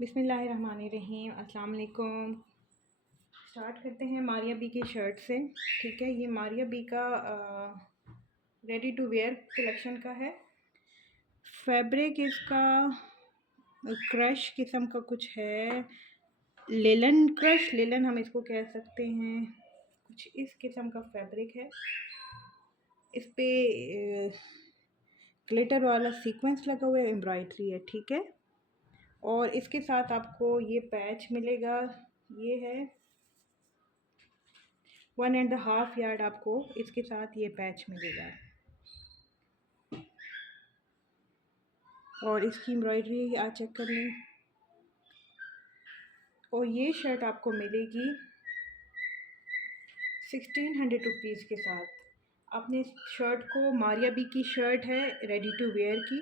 बिस्मिल्लाहिर्रहमानिर्रहीम। अस्सलाम वालेकुम। स्टार्ट करते हैं मारिया बी की शर्ट से। ठीक है, ये मारिया बी का रेडी टू वेयर कलेक्शन का है। फैब्रिक इसका क्रश किस्म का कुछ है, लेलन क्रश, लेलन हम इसको कह सकते हैं। कुछ इस किस्म का फैब्रिक है। इस पे ग्लिटर वाला सीक्वेंस लगा हुआ है, एम्ब्रॉयडरी है। ठीक है, और इसके साथ आपको ये पैच मिलेगा। ये है 1.5 यार्ड, आपको इसके साथ ये पैच मिलेगा और इसकी एम्ब्रॉयडरी आज चेक कर लें। और ये शर्ट आपको मिलेगी 1600 रुपीज़ के साथ। आपने इस शर्ट को, मारिया बी की शर्ट है रेडी टू वेयर की,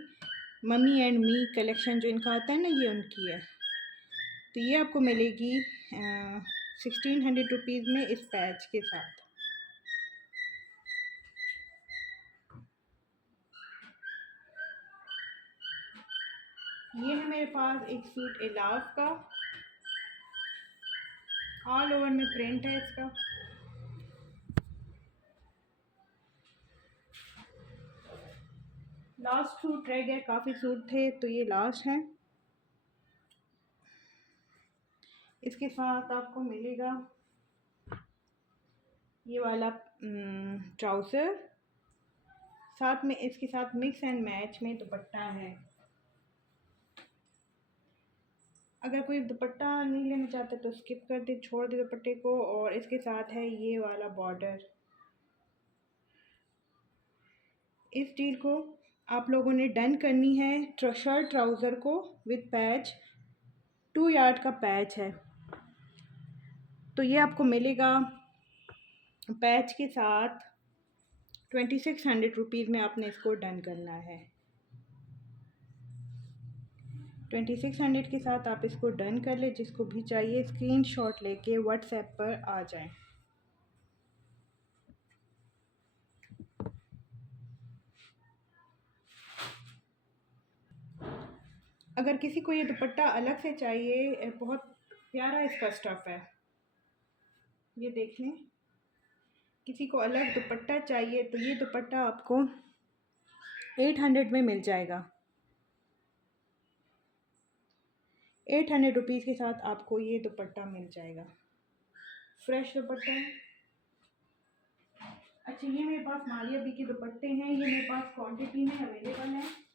मम्मी एंड मी कलेक्शन जो इनका आता है ना, ये उनकी है। तो ये आपको मिलेगी 1600 रुपीज़ में इस पैच के साथ। ये है मेरे पास एक सूट एलाफ का, ऑल ओवर में प्रिंट है इसका। लास्ट सूट रह गया, काफ़ी सूट थे तो ये लास्ट है। इसके साथ आपको मिलेगा ये वाला ट्राउज़र, साथ में इसके साथ मिक्स एंड मैच में दुपट्टा है। अगर कोई दुपट्टा नहीं लेना चाहते तो स्किप कर दे, छोड़ दे दुपट्टे को। और इसके साथ है ये वाला बॉर्डर। इस डील को आप लोगों ने डन करनी है। शर्ट ट्राउज़र को विद पैच, 2 यार्ड का पैच है। तो ये आपको मिलेगा पैच के साथ 2600 रुपीज़ में। आपने इसको डन करना है। 2600 के साथ आप इसको डन कर ले। जिसको भी चाहिए स्क्रीनशॉट लेके व्हाट्सएप पर आ जाएं। अगर किसी को ये दुपट्टा अलग से चाहिए, बहुत प्यारा इसका स्टफ़ है, ये देख लें। किसी को अलग दुपट्टा चाहिए तो ये दुपट्टा आपको 800 में मिल जाएगा। 800 रुपीज़ के साथ आपको ये दुपट्टा मिल जाएगा। फ्रेश दुपट्टा है। अच्छा, ये मेरे पास मारिया बी के दुपट्टे हैं। ये मेरे पास क्वांटिटी में अवेलेबल है।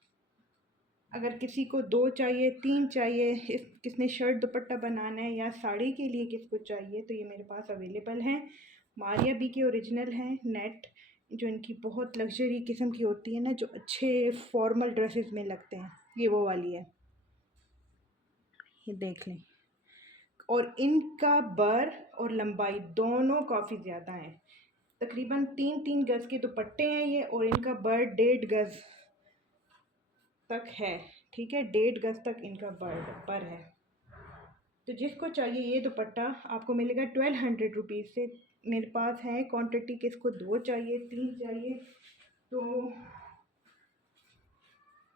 अगर किसी को 2 चाहिए, 3 चाहिए, इस किसने शर्ट दुपट्टा बनाना है या साड़ी के लिए किसको चाहिए, तो ये मेरे पास अवेलेबल हैं। मारिया बी के ओरिजिनल हैं, नेट, जो इनकी बहुत लग्जरी किस्म की होती है ना, जो अच्छे फॉर्मल ड्रेसेस में लगते हैं, ये वो वाली है। ये देख लें। और इनका बर और लंबाई दोनों काफ़ी ज़्यादा हैं। तकरीबन 3-3 गज़ के दुपट्टे हैं ये, और इनका बर 1.5 गज़ तक है। ठीक है, 1.5 गज़ तक इनका बर है। तो जिसको चाहिए ये दुपट्टा आपको मिलेगा 1200 रुपीज़ से। मेरे पास है क्वांटिटी, किसको 2 चाहिए, 3 चाहिए, तो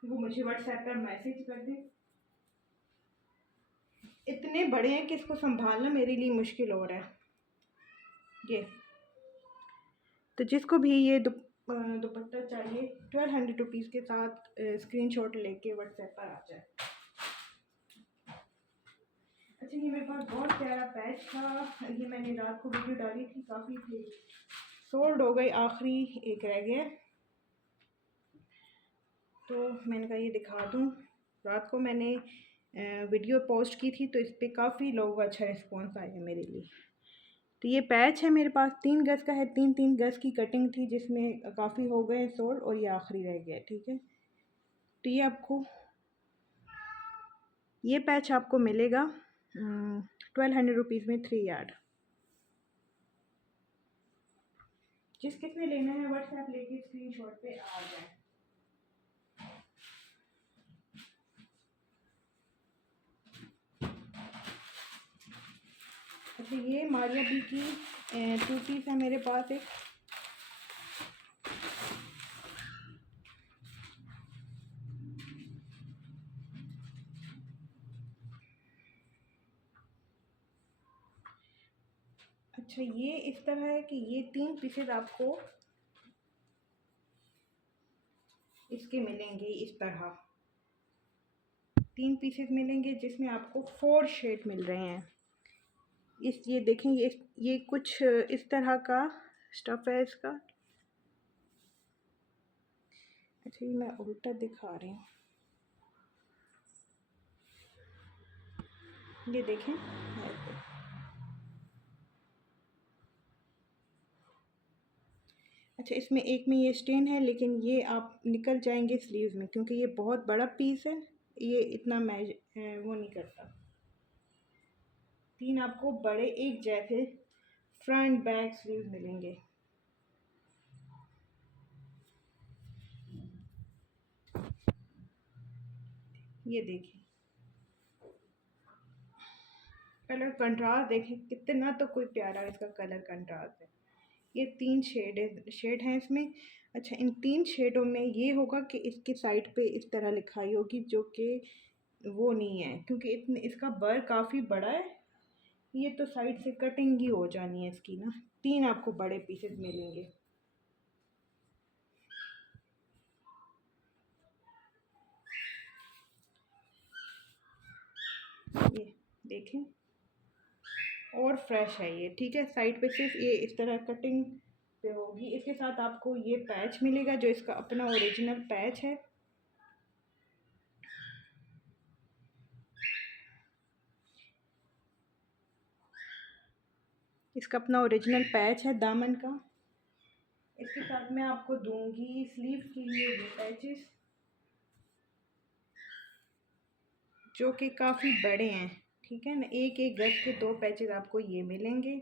वो मुझे व्हाट्सएप पर मैसेज कर दें। इतने बड़े हैं कि इसको संभालना मेरे लिए मुश्किल हो रहा है ये। तो जिसको भी ये दुपट्टा चाहिए 1200 रुपीज़ के साथ स्क्रीनशॉट लेके व्हाट्सएप पर आ जाए। अच्छा, ये मेरे पास बहुत प्यारा पैच था। ये मैंने रात को वीडियो डाली थी, काफ़ी थे, सोल्ड हो गई, आखिरी एक रह गया। तो मैंने कहा ये दिखा दूँ। रात को मैंने वीडियो पोस्ट की थी तो इस पर काफ़ी लोगों का अच्छा रिस्पॉन्स आया मेरे लिए। तो ये पैच है मेरे पास, 3 गज़ का है। 3-3 गज़ की कटिंग थी जिसमें काफ़ी हो गए सोल्ड, और ये आखिरी रह गया। ठीक है, तो ये आपको, ये पैच आपको मिलेगा 1200 रुपीज़ में 3 यार्ड। जिस किसने लेना है व्हाट्सएप लेके स्क्रीनशॉट पे आ जाए। अच्छा, ये मारिया बी की 2 पीस है मेरे पास एक। अच्छा, ये इस तरह है कि ये 3 पीसेस आपको इसके मिलेंगे इस तरह। 3 पीसेस मिलेंगे जिसमें आपको 4 शेड मिल रहे हैं। ये देखें, ये कुछ इस तरह का स्टफ़ है इसका। अच्छा, ये मैं उल्टा दिखा रही हूँ, ये देखें। अच्छा, इसमें एक में ये स्टेन है, लेकिन ये आप निकल जाएंगे स्लीव्स में, क्योंकि ये बहुत बड़ा पीस है, ये इतना मैच वो नहीं करता। 3 आपको बड़े एक जैसे फ्रंट बैक स्लीव मिलेंगे। ये देखिए, कलर कंट्रास्ट देखें कितना तो कोई प्यारा इसका कलर कंट्रास्ट है। ये 3 शेड हैं इसमें। अच्छा, इन 3 शेडों में ये होगा कि इसकी साइड पे इस तरह लिखाई होगी, जो कि वो नहीं है, क्योंकि इतने इसका बर काफ़ी बड़ा है। ये तो साइड से कटिंग ही हो जानी है इसकी ना। 3 आपको बड़े पीसेस मिलेंगे। ये देखें, और फ्रेश है ये, ठीक है। साइड पे सिर्फ ये इस तरह कटिंग पे होगी। इसके साथ आपको ये पैच मिलेगा, जो इसका अपना ओरिजिनल पैच है। इसका अपना ओरिजिनल पैच है दामन का। इसके साथ मैं आपको दूंगी स्लीव के लिए ये पैचेस, जो कि काफ़ी बड़े हैं, ठीक है ना। एक एक गज के 2 पैचेस आपको ये मिलेंगे।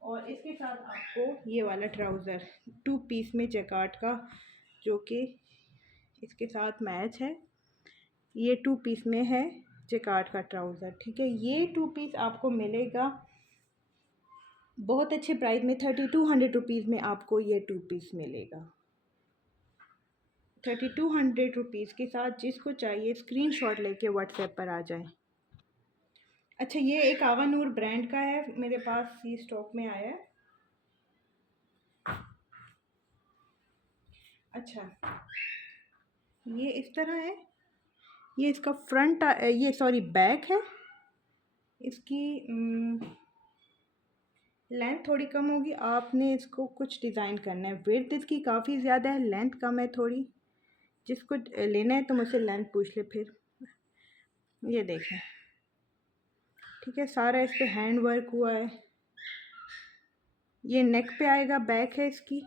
और इसके साथ आपको ये वाला ट्राउज़र 2 पीस में जैकार्ड का, जो कि इसके साथ मैच है। ये 2 पीस में है जैकार्ड का ट्राउज़र, ठीक है। ये 2 पीस आपको मिलेगा बहुत अच्छे प्राइस में, 3200 रुपीज़ में आपको ये 2 पीस मिलेगा। 3200 रुपीज़ के साथ जिसको चाहिए स्क्रीनशॉट लेके व्हाट्सएप पर आ जाएं। अच्छा, ये एक आवानूर ब्रांड का है, मेरे पास ये स्टॉक में आया है। अच्छा, ये इस तरह है। ये इसका फ्रंट ये सॉरी बैक है। इसकी लेंथ थोड़ी कम होगी, आपने इसको कुछ डिज़ाइन करना है। विड्थ इसकी काफ़ी ज़्यादा है, लेंथ कम है थोड़ी। जिसको लेना है तो मुझसे लेंथ पूछ ले फिर। ये देखें, ठीक है, सारा इस पे हैंड वर्क हुआ है। ये नेक पे आएगा, बैक है इसकी।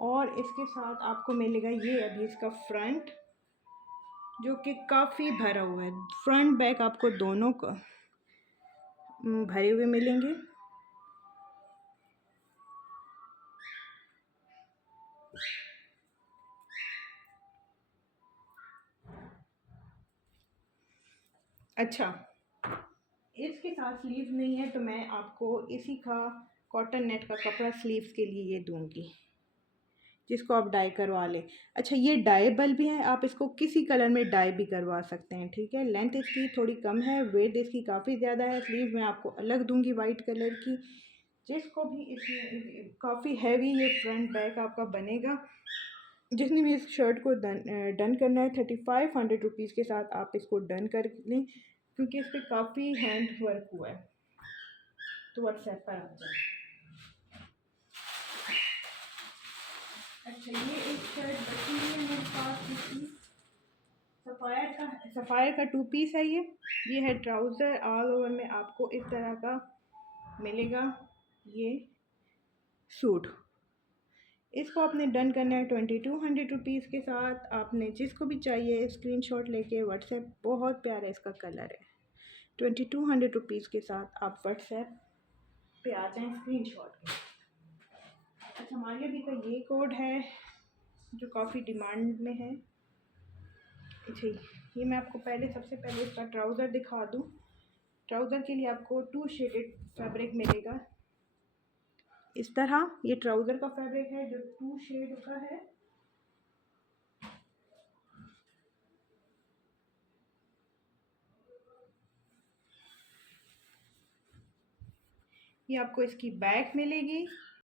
और इसके साथ आपको मिलेगा ये अभी इसका फ्रंट, जो कि काफ़ी भरा हुआ है। फ्रंट बैक आपको दोनों को भरे हुए मिलेंगे। अच्छा, इसके साथ स्लीव नहीं है तो मैं आपको इसी का कॉटन नेट का कपड़ा स्लीव्स के लिए ये दूंगी, जिसको आप डाई करवा लें। अच्छा, ये डाइबल भी है, आप इसको किसी कलर में डाई भी करवा सकते हैं, ठीक है। लेंथ इसकी थोड़ी कम है, वेट इसकी काफ़ी ज़्यादा है। स्लीव मैं आपको अलग दूंगी वाइट कलर की। जिसको भी इसमें काफ़ी हैवी ये फ्रंट बैक आपका बनेगा। जिसने भी इस शर्ट को डन करना है, 3500 रुपीज़ के साथ आप इसको डन कर लें, क्योंकि इस पर काफ़ी हैंड वर्क हुआ है। तो व्हाट्सएप पर आ जाए। अच्छा, ये एक शर्ट बची हुई है मेरे पास, इसकी सफ़ायर का 2 पीस है ये है ट्राउज़र। ऑल ओवर में आपको इस तरह का मिलेगा ये सूट। इसको आपने डन करना है 2200 रुपीज़ के साथ। आपने जिसको भी चाहिए स्क्रीनशॉट लेके व्हाट्सएप, बहुत प्यारा इसका कलर है। 2200 रुपीज़ के साथ आप व्हाट्सएप पे आ जाएं स्क्रीनशॉट के। अच्छा, हमारे अभी का ये कोड है जो काफ़ी डिमांड में है। अच्छा, ये मैं आपको सबसे पहले इसका ट्राउज़र दिखा दूँ। ट्राउज़र के लिए आपको 2 शेडेड फैब्रिक मिलेगा इस तरह। ये ट्राउज़र का फैब्रिक है जो 2 शेड का है। ये आपको इसकी बैक मिलेगी